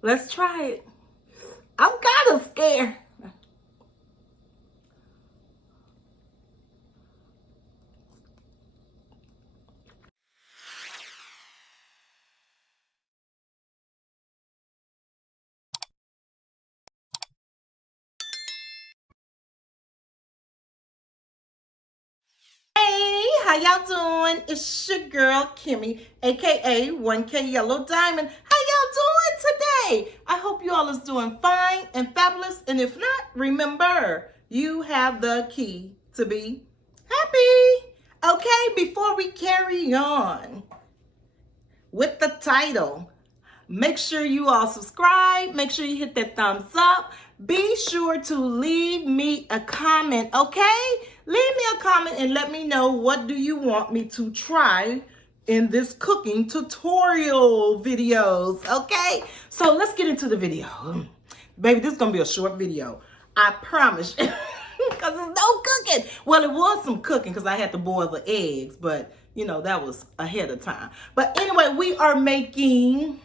Let's try it. I'm kind of scared. Hey, how y'all doing? It's your girl Kimmy, aka 1K Yellow Diamond. How y'all doing today? I hope you all is doing fine and fabulous. And if not, remember, you have the key to be happy. Okay, before we carry on with the title, make sure you all subscribe. Make sure you hit that thumbs up. Be sure to leave me a comment, okay? Leave me a comment and let me know what do you want me to try in this cooking tutorial videos, okay? So let's get into the video. Baby, this is going to be a short video. I promise. Because it's no cooking. Well, it was some cooking because I had to boil the eggs, but, you know, that was ahead of time. But anyway, we are making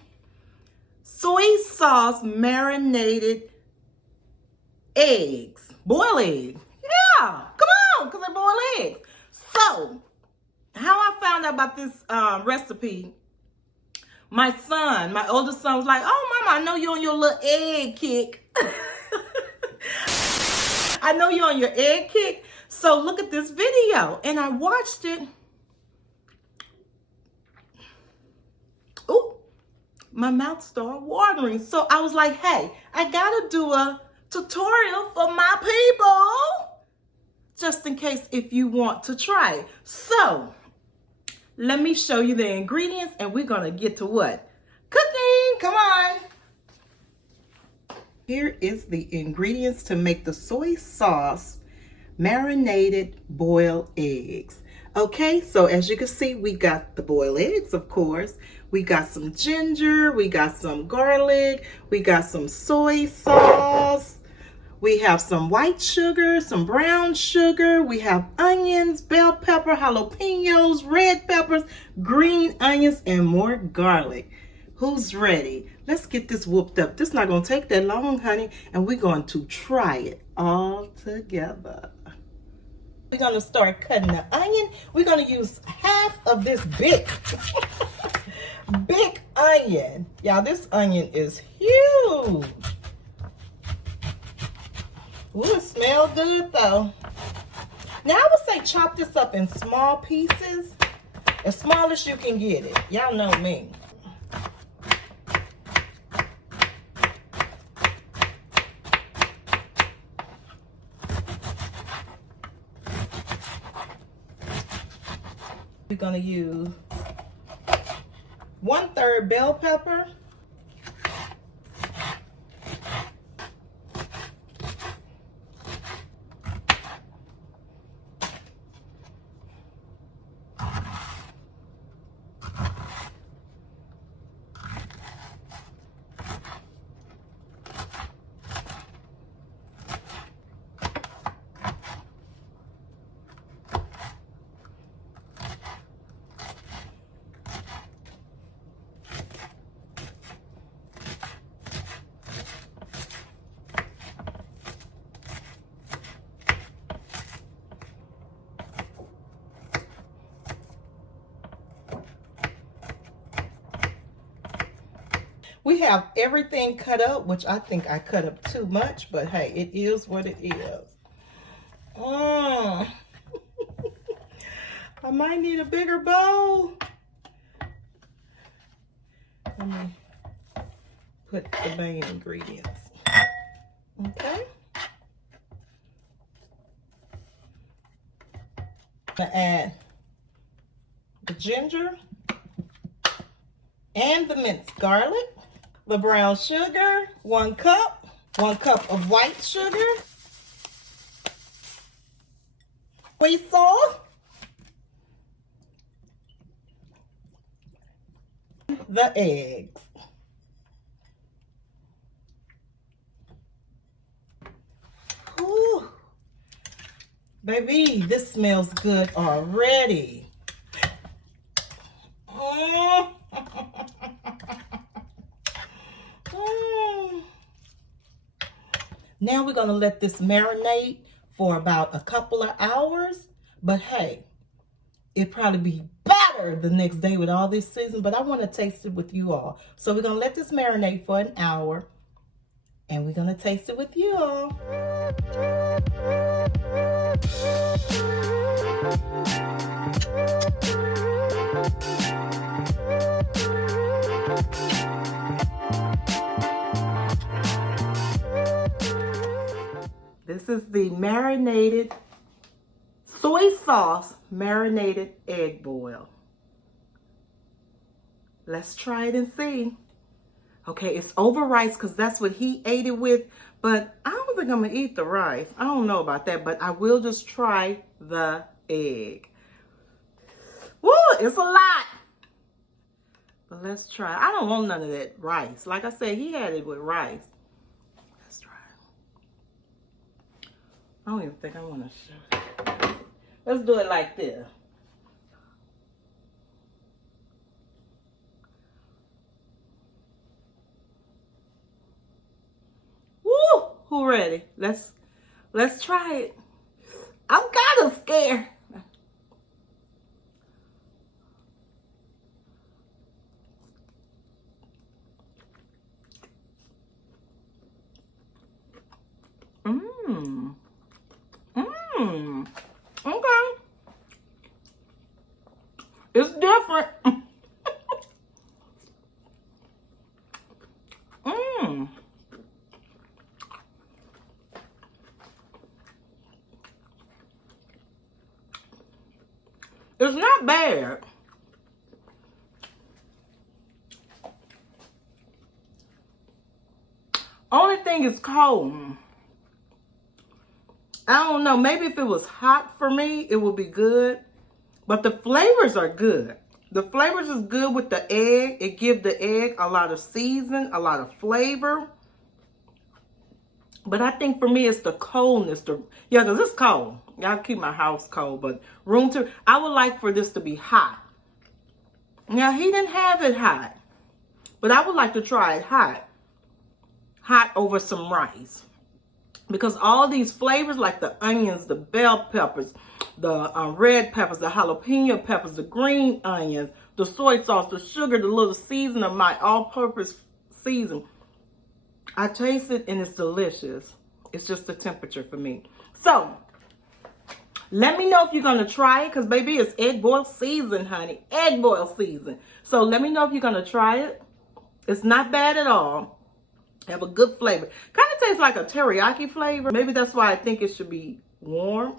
soy sauce marinated eggs. Boiled eggs. Yeah, come on, because I boil eggs. So, how I found out about this recipe, my oldest son was like, oh, Mama, I know you're on your little egg kick. I know you're on your egg kick. So, look at this video. And I watched it. Ooh. My mouth started watering. So I was like, hey, I gotta do a tutorial for my people, just in case if you want to try it. So let me show you the ingredients and we're gonna get to what? Cooking, come on. Here is the ingredients to make the soy sauce marinated boiled eggs. Okay, so as you can see, we got the boiled eggs, of course. We got some ginger, we got some garlic, we got some soy sauce, we have some white sugar, some brown sugar, we have onions, bell pepper, jalapenos, red peppers, green onions, and more garlic. Who's ready? Let's get this whooped up. This is not going to take that long, honey, and we're going to try it all together. We're going to start cutting the onion. We're going to use half of this big onion. Y'all, this onion is huge. Ooh, it smells good though. Now I would say chop this up in small pieces, as small as you can get it. Y'all know me. We're gonna use 1/3 bell pepper, we have everything cut up, which I think I cut up too much, but hey, it is what it is. I might need a bigger bowl. Let me put the main ingredients. Okay. I'm gonna add the ginger and the minced garlic. The brown sugar, 1 cup. 1 cup of white sugar. Soy sauce. The eggs. Ooh. Baby, this smells good already. Now we're gonna let this marinate for about a couple of hours. But hey, it'd probably be better the next day with all this season, but I want to taste it with you all. So we're going to let this marinate for an hour, and we're going to taste it with you all. This is the marinated soy sauce marinated egg boil. Let's try it and see. Okay, it's over rice because that's what he ate it with, but I don't think I'm gonna eat the rice. I don't know about that, but I will just try the egg. Woo, it's a lot. But let's try. I don't want none of that rice. Like I said, he had it with rice. Let's try it. I don't even think I want to show it. Let's do it like this. Woo! Who ready? Let's try it. I'm kind of scared. Okay. It's different. It's not bad. Only thing is cold. I don't know. Maybe if it was hot for me, it would be good. But the flavors are good. The flavors is good with the egg. It gives the egg a lot of season, a lot of flavor. But I think for me, it's the coldness. Yeah, because it's cold. Y'all keep my house cold. But room to, I would like for this to be hot. Now, he didn't have it hot. But I would like to try it hot. Hot over some rice. Because all these flavors, like the onions, the bell peppers, the red peppers, the jalapeno peppers, the green onions, the soy sauce, the sugar, the little season of my all-purpose season. I taste it and it's delicious. It's just the temperature for me. So, let me know if you're going to try it. Because, baby, it's egg boil season, honey. Egg boil season. So, let me know if you're going to try it. It's not bad at all. Have a good flavor. Kind of tastes like a teriyaki flavor. Maybe that's why I think it should be warm.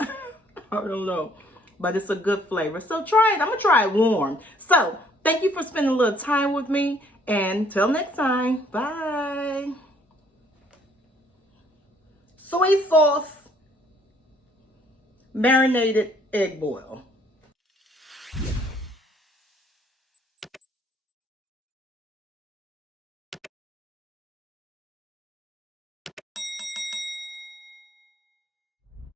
I don't know. But it's a good flavor. So try it. I'm going to try it warm. So thank you for spending a little time with me. And till next time. Bye. Soy sauce marinated egg boil.